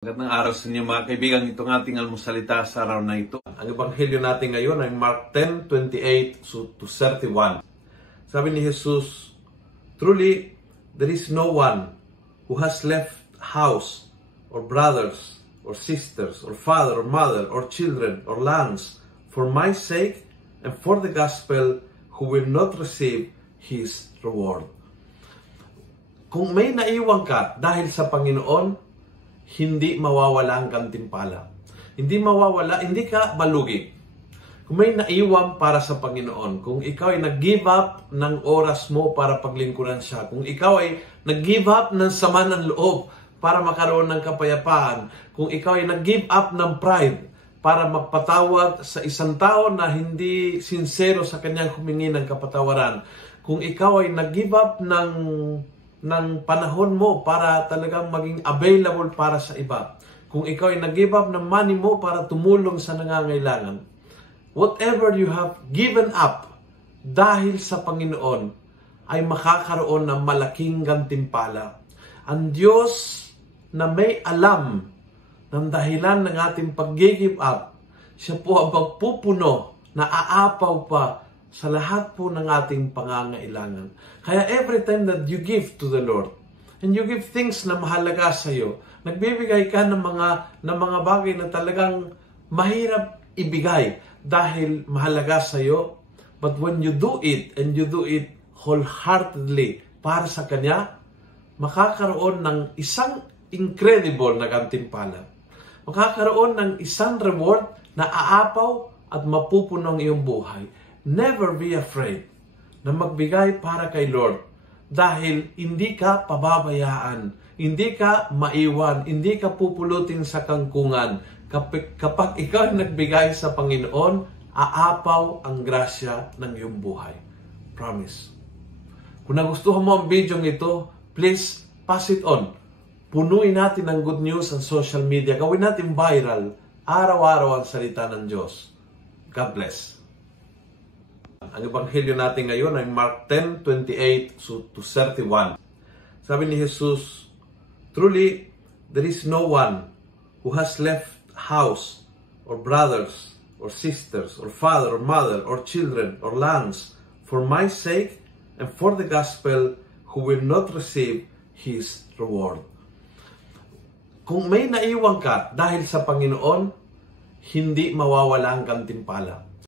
Magandang araw sa inyo mga kaibigan. Itong ating almusalita sa araw na ito. Ang ebanghelyo natin ngayon ay Mark 10:28 to 31. Sabi ni Jesus, "Truly, there is no one who has left house or brothers or sisters or father or mother or children or lands for my sake and for the gospel who will not receive his reward." Kung may naiwan ka dahil sa Panginoon, hindi mawawala ang gantimpala. Hindi mawawala, hindi ka malugi. Kung may naiwan para sa Panginoon, kung ikaw ay nag-give up ng oras mo para paglingkuran siya, kung ikaw ay nag-give up ng sama ng loob para makaroon ng kapayapaan, kung ikaw ay nag-give up ng pride para magpatawad sa isang tao na hindi sincero sa kanyang humingi ng kapatawaran, kung ikaw ay nag-give up ng panahon mo para talagang maging available para sa iba, kung ikaw ay nag-give up ng money mo para tumulong sa nangangailangan, whatever you have given up dahil sa Panginoon ay makakaroon ng malaking gantimpala. Ang Diyos na may alam ng dahilan ng ating pag-give up, siya po ang magpupuno na aapaw pa sa lahat po ng ating pangangailangan. Kaya every time that you give to the Lord, and you give things na mahalaga sa iyo, nagbibigay ka ng mga bagay na talagang mahirap ibigay dahil mahalaga sa iyo, but when you do it, and you do it wholeheartedly para sa Kanya, makakaroon ng isang incredible na gantimpala. Makakaroon ng isang reward na aapaw at mapupuno ang iyong buhay. Never be afraid na magbigay para kay Lord dahil hindi ka pababayaan, hindi ka maiwan, hindi ka pupulutin sa kangkungan. Kapag ikaw ay nagbigay sa Panginoon, aapaw ang grasya ng iyong buhay. Promise. Kung nagustuhan mo ang video ito, please pass it on. Punuin natin ng good news ang social media. Gawin natin viral. Araw-araw ang salita ng Diyos. God bless. Ang ebanghelyo natin ngayon ay Mark 10:28 to 31. Sabi ni Jesus, "Truly, there is no one who has left house or brothers or sisters or father or mother or children or lands for my sake and for the gospel who will not receive his reward." Kung may naiwan ka dahil sa Panginoon, hindi mawawala ang gantimpala.